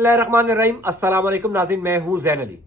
बिस्मिल्लाहिर्रहमानिर्रहीम। अस्सलाम वालेकुम नाज़रीन, मैं हूं ज़ैन अली।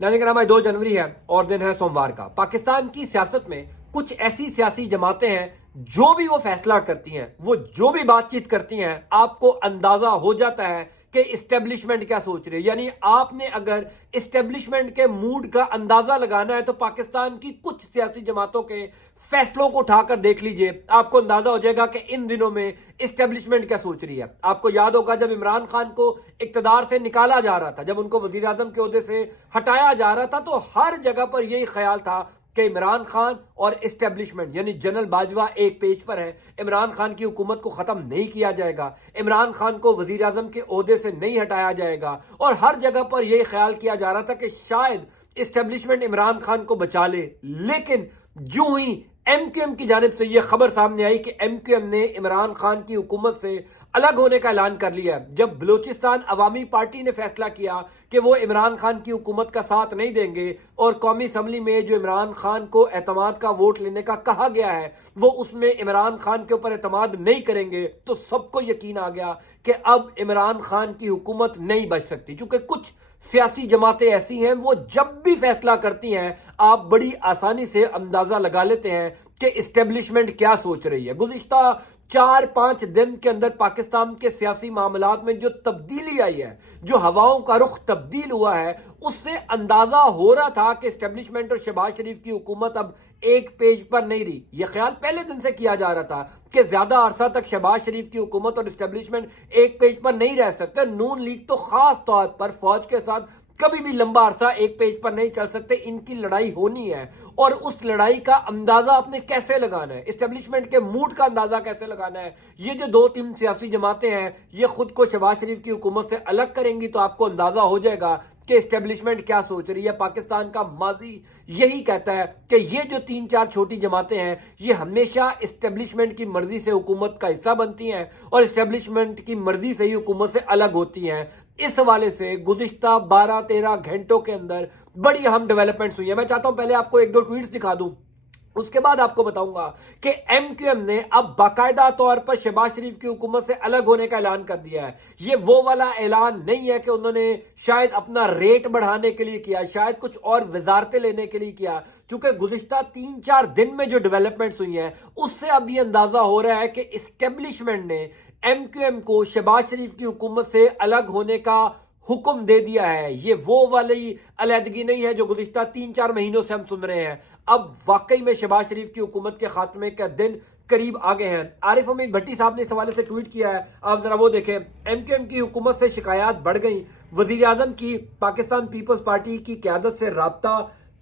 नाज़रीन का नाम है 2 जनवरी है और दिन है सोमवार का। पाकिस्तान की सियासत में कुछ ऐसी सियासी जमातें हैं जो भी वो फैसला करती हैं, वो जो भी बातचीत करती हैं, आपको अंदाजा हो जाता है कि इस्टेब्लिशमेंट क्या सोच रही है। यानी आपने अगर इस्टेब्लिशमेंट के मूड का अंदाजा लगाना है तो पाकिस्तान की कुछ सियासी जमातों के फैसलों को उठाकर देख लीजिए, आपको अंदाजा हो जाएगा कि इन दिनों में इस्टेब्लिशमेंट क्या सोच रही है। आपको याद होगा जब इमरान खान को इक्तदार से निकाला जा रहा था, जब उनको वजीर आजम के ओहदे से हटाया जा रहा था, तो हर जगह पर यही ख्याल था कि इमरान खान और इस्टेब्लिशमेंट यानी जनरल बाजवा एक पेज पर है, इमरान खान की हुकूमत को खत्म नहीं किया जाएगा, इमरान खान को वजीर आजम के ओहदे से नहीं हटाया जाएगा। और हर जगह पर यही ख्याल किया जा रहा था कि शायद इस्टेब्लिशमेंट इमरान खान को बचा ले। लेकिन जो ही एमक्यूएम की जानिब से यह खबर सामने आई कि एमक्यूएम ने इमरान खान की हुकूमत से अलग होने का ऐलान कर लिया, जब बलूचिस्तान अवामी पार्टी ने फैसला किया कि वो इमरान खान की हुकूमत का साथ नहीं देंगे और कौमी असम्बली में जो इमरान खान को एतमाद का वोट लेने का कहा गया है वो उसमें इमरान खान के ऊपर एतमाद नहीं करेंगे, तो सबको यकीन आ गया कि अब इमरान खान की हुकूमत नहीं बच सकती। चूंकि कुछ सियासी जमातें ऐसी हैं वो जब भी फैसला करती हैं आप बड़ी आसानी से अंदाजा लगा लेते हैं कि इस्टेब्लिशमेंट क्या सोच रही है। गुज़िश्ता 4-5 दिन के अंदर पाकिस्तान के सियासी मामलात में जो तब्दीली आई है, जो हवाओं का रुख तब्दील हुआ है, उससे अंदाजा हो रहा था कि इस्टेब्लिशमेंट और शहबाज शरीफ की हुकूमत अब एक पेज पर नहीं रही। यह ख्याल पहले दिन से किया जा रहा था कि ज्यादा अरसा तक शहबाज शरीफ की हुकूमत और इस्टेब्लिशमेंट एक पेज पर नहीं रह सकते। नून लीग तो खास तौर पर फौज के साथ कभी भी लंबा अरसा एक पेज पर नहीं चल सकते, इनकी लड़ाई होनी है। और उस लड़ाई का अंदाजा आपने कैसे लगाना है, इस्टेब्लिशमेंट के मूड का अंदाजा कैसे लगाना है। ये जो 2-3 सियासी जमातें हैं ये खुद को शहबाज शरीफ की हुकूमत से अलग करेंगी तो आपको अंदाजा हो जाएगा कि इस्टेब्लिशमेंट क्या सोच रही है। पाकिस्तान का माजी यही कहता है कि ये जो 3-4 छोटी जमातें हैं ये हमेशा इस्टेब्लिशमेंट की मर्जी से हुकूमत का हिस्सा बनती हैं और इस्टेब्लिशमेंट की मर्जी से ही हुकूमत से अलग होती हैं। इस हवाले से गुज़िश्ता 12-13 घंटों के अंदर बड़ी अहम डेवलपमेंट्स हुई है। मैं चाहता हूं पहले आपको 1-2 ट्वीट्स दिखा दूं, उसके बाद आपको बताऊंगा कि एमक्यूएम ने अब बाकायदा तौर पर शहबाज शरीफ की हुकूमत से अलग होने का ऐलान कर दिया है। ये वो वाला ऐलान नहीं है कि उन्होंने शायद अपना रेट बढ़ाने के लिए किया, शायद कुछ और वजारतें लेने के लिए किया। चूंकि गुज़िश्ता 3-4 दिन में जो डेवलपमेंट्स हुई हैं उससे अब ये अंदाजा हो रहा है कि इस्टेब्लिशमेंट ने एमक्यूएम को शहबाज शरीफ की हुकूमत से अलग होने का हुक्म दे दिया है। ये वो वाली अलहदगी नहीं है जो गुज़िश्ता 3-4 महीनों से हम सुन रहे हैं। अब वाकई में शहबाज शरीफ की हुकूमत के खात्मे का दिन करीब आ गए हैं। आरिफ उमीद भट्टी साहब ने इस हवाले से ट्वीट किया है, आप जरा वो देखें। एमक्यूएम की हुकूमत से शिकायत बढ़ गई, वजीर आजम की पाकिस्तान पीपल्स पार्टी की क्यादत से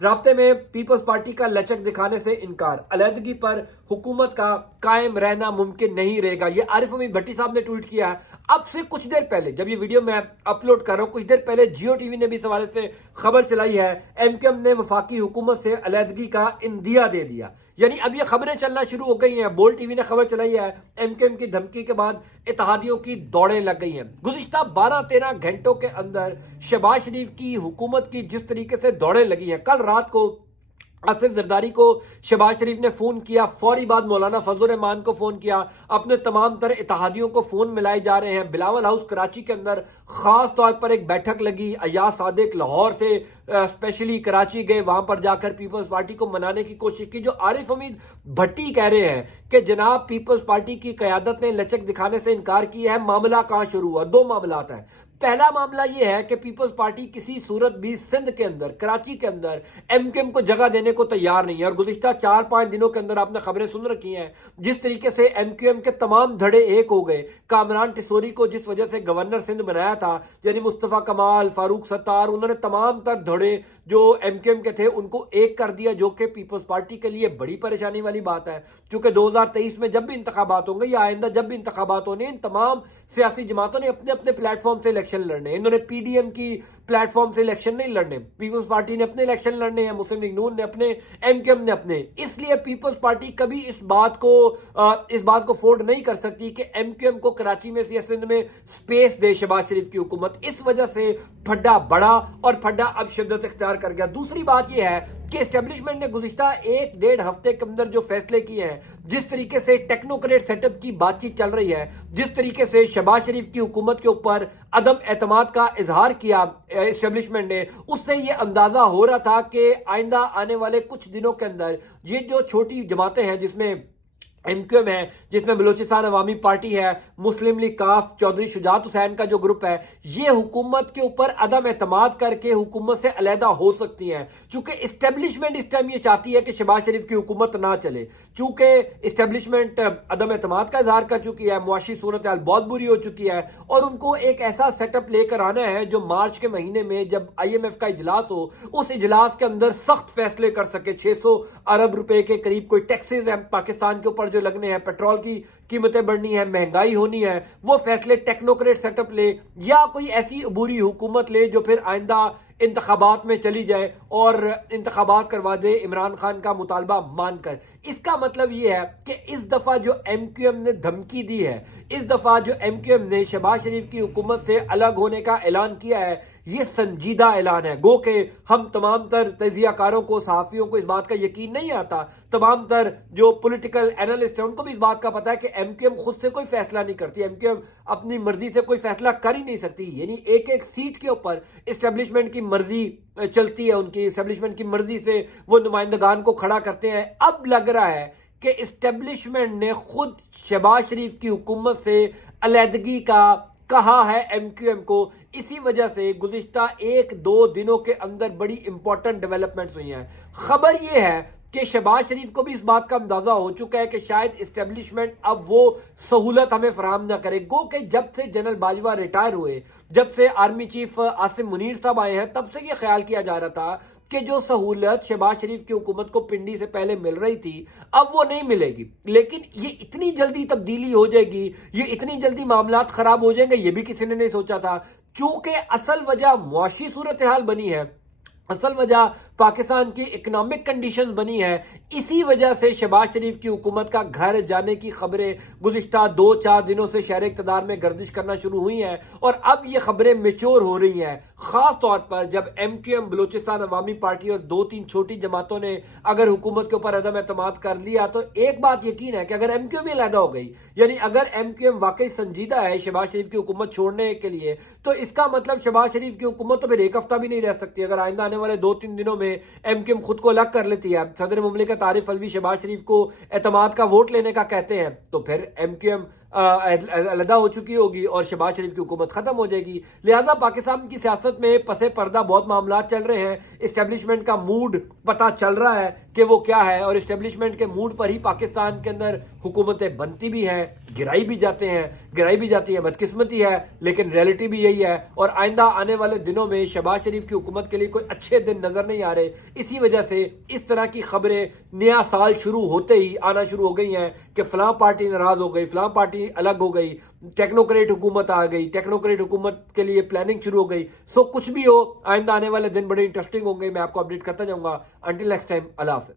राब्ते में पीपल्स पार्टी का लचक दिखाने से इनकार, अलहदगी पर हुकूमत का कायम रहना मुमकिन नहीं रहेगा। ये आरिफ उमीद भट्टी साहब ने ट्वीट किया है। अब से कुछ देर पहले, जब ये वीडियो मैं अपलोड कर रहा हूं, कुछ देर पहले जियो टीवी ने भी इस हवाले से खबर चलाई है, एमक्यूएम ने वफाकी हुकूमत से अलहदगी का इंदिया दे दिया। यानी अब ये खबरें चलना शुरू हो गई हैं। बोल टीवी ने खबर चलाई है एमक्यूएम की धमकी के बाद इत्तेहादियों की दौड़ें लग गई हैं। गुज़िश्ता 12-13 घंटों के अंदर शहबाज शरीफ की हुकूमत की जिस तरीके से दौड़ें लगी हैं, कल रात को आसिफ जरदारी को शहबाज शरीफ ने फोन किया, फौरी बाद मौलाना फजल रहमान को फोन किया, अपने तमाम तर इत्तेहादियों को फोन मिलाए जा रहे हैं। बिलावल हाउस कराची के अंदर खास तौर पर एक बैठक लगी, अयाज सादिक लाहौर से स्पेशली कराची गए, वहां पर जाकर पीपल्स पार्टी को मनाने की कोशिश की। जो आरिफ उमीद भट्टी कह रहे हैं कि जनाब पीपल्स पार्टी की कयादत ने लचक दिखाने से इनकार किया है, मामला कहां शुरू हुआ? 2 मामलात हैं। पहला मामला यह है कि पीपल्स पार्टी किसी सूरत भी सिंध के अंदर, कराची के अंदर एमक्यूएम को जगह देने को तैयार नहीं है। और गुज़िश्ता 4-5 दिनों के अंदर आपने खबरें सुन रखी हैं जिस तरीके से एमक्यूएम के तमाम धड़े एक हो गए। कामरान टिसोरी को जिस वजह से गवर्नर सिंध बनाया था, यानी मुस्तफा कमाल, फारूक सत्तार, उन्होंने तमाम तर धड़े जो एमक्यूएम के थे उनको एक कर दिया, जो कि पीपल्स पार्टी के लिए बड़ी परेशानी वाली बात है। क्योंकि 2023 में जब भी इंतखाबात होंगे या आइंदा जब भी इंतखाबात होने, इन तमाम सियासी जमातों ने अपने अपने प्लेटफॉर्म से इलेक्शन लड़ने। इन्होंने पीडीएम की प्लेटफॉर्म से इलेक्शन नहीं लड़ने, पीपल्स पार्टी ने अपने इलेक्शन लड़ने हैं, मुस्लिम लीग नून ने अपने, एमक्यूएम ने अपने। इसलिए पीपल्स पार्टी कभी इस बात को अफोर्ड नहीं कर सकती कि एमक्यूएम को कराची में या सिंध में स्पेस दे शहबाज शरीफ की हुकूमत। इस वजह से फड्डा बढ़ा और फड्डा अब शिद्दत इख्तियार कर गया। दूसरी बात यह है کہ اسٹیبلشمنٹ نے گزشتہ 1-1.5 ہفتے کے اندر جو فیصلے کیے ہیں، جس طریقے سے ٹیکنوکریٹ سیٹ اپ کی بات چیت چل رہی ہے، جس طریقے سے شہباز شریف کی حکومت کے اوپر عدم اعتماد کا اظہار کیا اسٹیبلشمنٹ نے، اس سے یہ اندازہ ہو رہا تھا کہ آئندہ آنے والے کچھ دنوں کے اندر یہ جو چھوٹی جماعتیں ہیں، جس میں ایم کیو ایم ہے، جس میں بلوچستان عوامی پارٹی ہے، مسلم لیگ کاف، چودھری شجاعت حسین کا جو گروپ ہے، یہ حکومت کے اوپر عدم اعتماد کر کے حکومت سے علیحدہ ہو سکتی ہیں، چونکہ اسٹیبلشمنٹ اس ٹائم یہ چاہتی ہے کہ شہباز شریف کی حکومت نہ چلے، چونکہ اسٹیبلشمنٹ عدم اعتماد کا اظہار کر چکی ہے، معاشی صورتحال بہت بری ہو چکی ہے، اور ان کو ایک ایسا سیٹ اپ لے کر آنا ہے جو مارچ کے مہینے میں جب آئی ایم ایف کا اجلاس ہو، اس اجلاس کے اندر سخت فیصلے کر سکے۔ 600 ارب روپے کے قریب کوئی ٹیکسز ہیں پاکستان کے اوپر جو لگنے ہیں، پیٹرول کی قیمتیں بڑھنی ہے، مہنگائی ہونی ہے، وہ فیصلے ٹیکنوکریٹ سیٹ اپ لے، یا کوئی ایسی عبوری حکومت لے جو پھر آئندہ انتخابات میں چلی جائے اور انتخابات کروا دے عمران خان کا مطالبہ مان کر۔ اس کا مطلب یہ ہے کہ اس دفعہ جو ایم کیو ایم نے دھمکی دی ہے، اس دفعہ جو ایم کیو ایم نے شہباز شریف کی حکومت سے الگ ہونے کا اعلان کیا ہے، یہ سنجیدہ اعلان ہے۔ گو کہ ہم تمام تر تجزیہ کاروں کو، صحافیوں کو اس بات کا یقین نہیں آتا، تمام تر جو پولیٹیکل اینالسٹ ہیں ان کو بھی اس بات کا پتا ہے کہ ایم کیو ایم خود سے کوئی فیصلہ نہیں کرتی، ایم کیو ایم اپنی مرضی سے کوئی فیصلہ کر ہی نہیں سکتی، یعنی ایک ایک سیٹ کے اوپر اسٹیبلشمنٹ کی مرضی چلتی ہے، ان کی اسٹیبلشمنٹ کی مرضی سے وہ نمائندگان کو کھڑا کرتے ہیں۔ اب لگ رہا ہے کہ اسٹیبلشمنٹ نے خود شہباز شریف کی حکومت سے علیحدگی کا کہا ہے ایم کیو ایم کو، اسی وجہ سے گزشتہ 1-2 دنوں کے اندر بڑی امپورٹنٹ ڈیولپمنٹس ہوئی ہیں۔ خبر یہ ہے کہ شہباز شریف کو بھی اس بات کا اندازہ ہو چکا ہے کہ شاید اسٹیبلشمنٹ اب وہ سہولت ہمیں فراہم نہ کرے، گو کہ جب سے جنرل باجوہ ریٹائر ہوئے، جب سے آرمی چیف عاصم منیر صاحب آئے ہیں، تب سے یہ خیال کیا جا رہا تھا کہ جو سہولت شہباز شریف کی حکومت کو پنڈی سے پہلے مل رہی تھی اب وہ نہیں ملے گی، لیکن یہ اتنی جلدی تبدیلی ہو جائے گی، یہ اتنی جلدی معاملات خراب ہو جائیں گے، یہ بھی کسی نے نہیں سوچا تھا، چونکہ اصل وجہ معاشی صورتحال بنی ہے، اصل وجہ پاکستان کی اکنامک کنڈیشنز بنی ہے، اسی وجہ سے شہباز شریف کی حکومت کا گھر جانے کی خبریں گزشتہ 2-4 دنوں سے شہر اقتدار میں گردش کرنا شروع ہوئی ہیں، اور اب یہ خبریں میچور ہو رہی ہیں، خاص طور پر جب ایم کیو ایم، بلوچستان عوامی پارٹی اور 2-3 چھوٹی جماعتوں نے اگر حکومت کے اوپر عدم اعتماد کر لیا، تو ایک بات یقین ہے کہ اگر ایم کیو ایم علیحدہ ہو گئی، یعنی اگر ایم کیو ایم واقعی سنجیدہ ہے شہباز شریف کی حکومت چھوڑنے کے لیے، تو اس کا مطلب شہباز شریف کی حکومت تو پھر ایک ہفتہ بھی نہیں رہ سکتی۔ اگر آئندہ آنے والے 2-3 دنوں میں ایم کیو ایم خود کو الگ کر لیتی ہے، صدر مملکت عارف الوی شہباز شریف کو اعتماد کا ووٹ لینے کا کہتے ہیں، تو پھر ایم کیو ایم علیحدہ ہو چکی ہوگی اور شہباز شریف کی حکومت ختم ہو جائے گی۔ لہذا پاکستان کی سیاست میں پس پردہ بہت معاملات چل رہے ہیں، اسٹیبلشمنٹ کا موڈ پتہ چل رہا ہے کہ وہ کیا ہے، اور اسٹیبلشمنٹ کے موڈ پر ہی پاکستان کے اندر حکومتیں بنتی بھی ہیں، گرائی بھی جاتی ہیں، بدقسمتی ہے لیکن ریئلٹی بھی یہی ہے، اور آئندہ آنے والے دنوں میں شہباز شریف کی حکومت کے لیے کوئی اچھے دن نظر نہیں آ رہے۔ اسی وجہ سے اس طرح کی خبریں نیا سال شروع ہوتے ہی آنا شروع ہو گئی ہیں کہ فلاں پارٹی ناراض ہو گئی، فلاں پارٹی الگ ہو گئی، ٹیکنوکریٹ حکومت آ گئی، ٹیکنوکریٹ حکومت کے لیے پلاننگ شروع ہو گئی۔ کچھ بھی ہو، آئندہ آنے والے دن بڑے انٹرسٹنگ ہوں گے، میں آپ کو اپڈیٹ کرتا جاؤں گا۔ انٹل نیکسٹ ٹائم، اللہ حافظ۔